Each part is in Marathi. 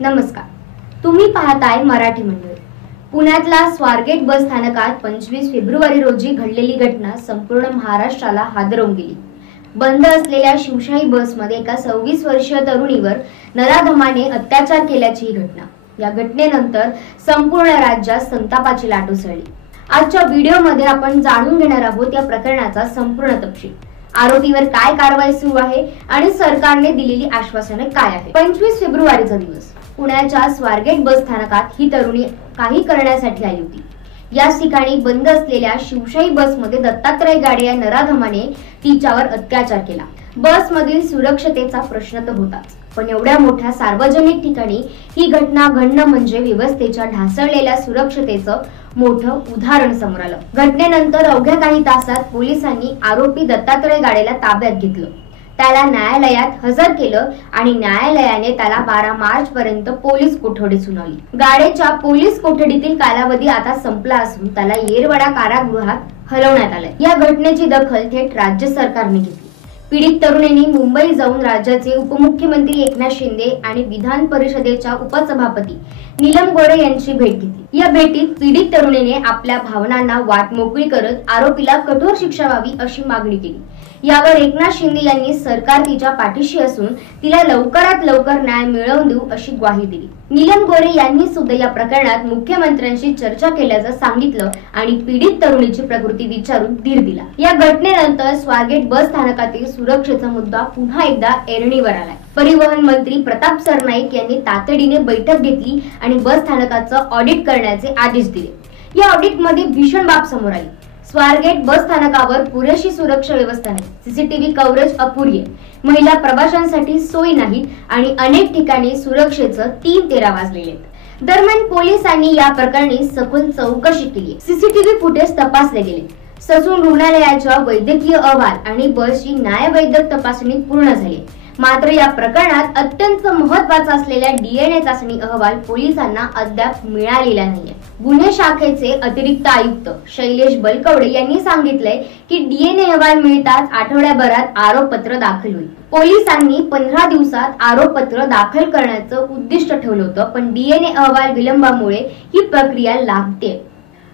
नमस्कार, तुम्ही पाहताय मराठी मंडळ। पुण्यातला स्वारगेट बस स्थानकात 25 फेब्रुवारी रोजी घडलेली घटना संपूर्ण महाराष्ट्राला हादरवून गेली। बंद असलेल्या शिवशाही बसमध्ये एका 26 वर्षीय तरुणीवर नराधमाने अत्याचार केल्याची ही घटना। या घटनेनंतर संपूर्ण राज्यात संतापाची लाट उसळली। आजच्या व्हिडिओमध्ये आपण जाणून घेणार आहोत या प्रकरणाचा संपूर्ण तपशील, आरोपीवर काय कारवाई सुरू आहे आणि सरकारने दिलेली आश्वासने काय आहेत। 25 फेब्रुवारीचा दिवस पुण्याच्या स्वारगेट बस स्थानकात ही तरुणी काही करण्यासाठी आली होती। याच ठिकाणी बंद असलेल्या शिवशाही बसमध्ये दत्तात्रय गाडे या नराधमाने तिच्यावर अत्याचार केला। बसमधील सुरक्षतेचा प्रश्न तर होताच, पण एवढ्या मोठ्या सार्वजनिक ठिकाणी ही घटना घडणं म्हणजे व्यवस्थेच्या ढासळलेल्या सुरक्षतेचं मोठं उदाहरण समोर आलं। घटनेनंतर अवघ्या काही तासात पोलिसांनी आरोपी दत्तात्रय गाडेला ताब्यात घेतलं, त्याला न्यायालयात हजर केलं आणि न्यायालयाने त्याला 12 मार्च पर्यंत पोलीस कोठडी सुनावली। गाडेच्या पोलीस कोठडीतील कालावधी आता संपला असून त्याला येरवडा कारागृहात हलवण्यात आलंय। या घटनेची दखल थेट राज्य सरकारने घेतली। पीडित तरुणींनी मुंबई जाऊन राज्याचे उपमुख्यमंत्री एकनाथ शिंदे आणि विधान परिषदेच्या उपसभापती नीलम गोरे यांची भेट घेतली। या भेटीत पीडित तरुणीने आपल्या भावनांना वाट मोकळी करत आरोपीला कठोर शिक्षा व्हावी अशी मागणी केली। यावर एकनाथ शिंदे यांनी सरकार तिच्या पाठीशी असून तिला लवकरात लवकर न्याय मिळवून देऊ अशी ग्वाही दिली। नीलम गोरे यांनी सुद्धा या प्रकरणात मुख्यमंत्र्यांशी चर्चा केल्याचं सांगितलं आणि पीडित तरुणीची प्रकृती विचारून धीर दिला। या घटनेनंतर स्वारगेट बस स्थानकातील सुरक्षेचा मुद्दा पुन्हा एकदा ऐरणीवर आलाय। परिवहन मंत्री प्रताप सरनाईक यांनी तातडीने बैठक घेतली आणि बस स्थानकाचं ऑडिट करण्याचे आदेश दिले। या ऑडिट मध्ये भीषण बाब समोर आली। स्वारगेट बस स्थानकावर पुरेशी सुरक्षा व्यवस्था नाही, सीसीटीव्ही कव्हरेज अपुरी आहे, महिला प्रवाशांसाठी सोयी नाही आणि अनेक ठिकाणी सुरक्षेचं 3-13 वाजलेले आहेत। दरम्यान पोलिसांनी या प्रकरणी सखोल चौकशी केली। सीसीटीव्ही फुटेज तपासले गेले, ससून रुग्णालयाच्या वैद्यकीय अहवाल आणि बसची न्यायवैद्यक तपासणी पूर्ण झाली। मात्र या प्रकरणात अत्यंत महत्त्वाचा असलेल्या डीएनए चाचणी अहवाल पोलिसांना अद्याप मिळालेला नाहीये। गुन्हे शाखेचे अतिरिक्त आयुक्त शैलेश बलकवडे यांनी सांगितलंय की डीएनए अहवाल मिळताच आठवड्याभरात आरोपपत्र दाखल होईल। पोलिसांनी 15 दिवसात आरोपपत्र दाखल करण्याचं उद्दिष्ट ठेवलं होतं, पण डीएनए अहवाल विलंबामुळे ही प्रक्रिया लागते।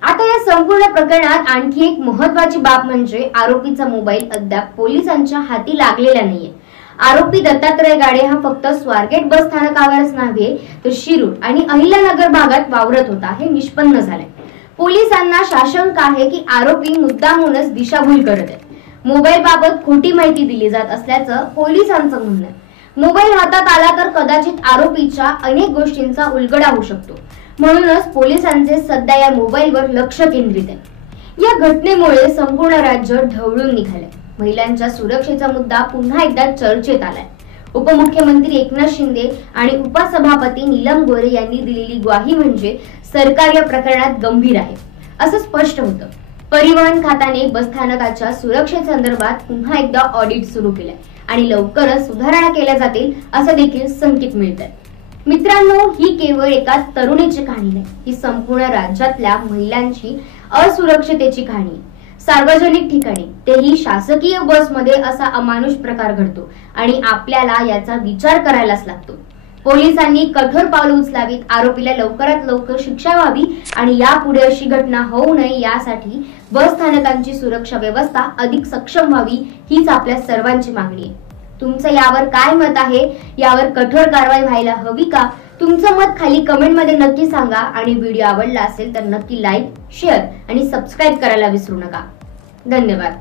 आता या संपूर्ण प्रकरणात आणखी एक महत्त्वाची बाब म्हणजे आरोपीचा मोबाईल अद्याप पोलिसांच्या हाती लागलेला नाहीये। आरोपी दत्तात्रय गाडे हा फक्त स्वारगेट बस स्थानकावरच नव्हे तर शिरूर आणि अहिल्यानगर भागात वावरत होता हे निष्पन्न झाले। पोलिसांना शंका आहे की आरोपी मुद्दामूनच दिशाभूल करत आहे। मोबाईल बाबत खोटी माहिती दिली जात असल्याचं पोलिसांचं म्हणणं आहे। मोबाईल हातात आला तर कदाचित आरोपीच्या अनेक गोष्टींचा उलगडा होऊ शकतो, म्हणूनच पोलिसांचे सध्या या मोबाईलवर लक्ष केंद्रित आहे। या घटनेमुळे संपूर्ण राज्य ढवळून निघाले। महिलांच्या सुरक्षेचा मुद्दा पुन्हा एकदा चर्चेत आलाय। उपमुख्यमंत्री एकनाथ शिंदे आणि उपसभापती नीलम गोरे यांनी दिलेली ग्वाही म्हणजे सरकार या प्रकरणात गंभीर आहे असं स्पष्ट होतं। परिवहन खात्याने बस स्थानकाच्या सुरक्षेसंदर्भात पुन्हा एकदा ऑडिट सुरू केलंय आणि लवकरच सुधारणा केल्या जातील असं देखील संकेत मिळतात। मित्रांनो, ही केवळ एका तरुणीची कहाणी नाही, ही संपूर्ण राज्यातल्या महिलांची असुरक्षिततेची कहाणी। सार्वजनिक ठिकाणी तेही शासकीय बसमध्ये असा अमानुष प्रकार घडतो आणि आपल्याला याचा विचार करायलाच लागतो। पोलिसांनी कठोर पावलं उचलावीत, आरोपीला लवकरात लवकर शिक्षा व्हावी आणि यापुढे अशी घटना होऊ नये यासाठी बस स्थानकांची सुरक्षा व्यवस्था अधिक सक्षम व्हावी हीच आपल्या सर्वांची मागणी आहे। तुमचं यावर काय मत आहे? यावर कठोर कारवाई व्हायला हवी का? तुमचं मत खाली कमेंट मध्ये नक्की सांगा आणि व्हिडिओ आवडला असेल तर नक्की लाईक, शेअर आणि सबस्क्राईब करायला विसरू नका। धन्यवाद।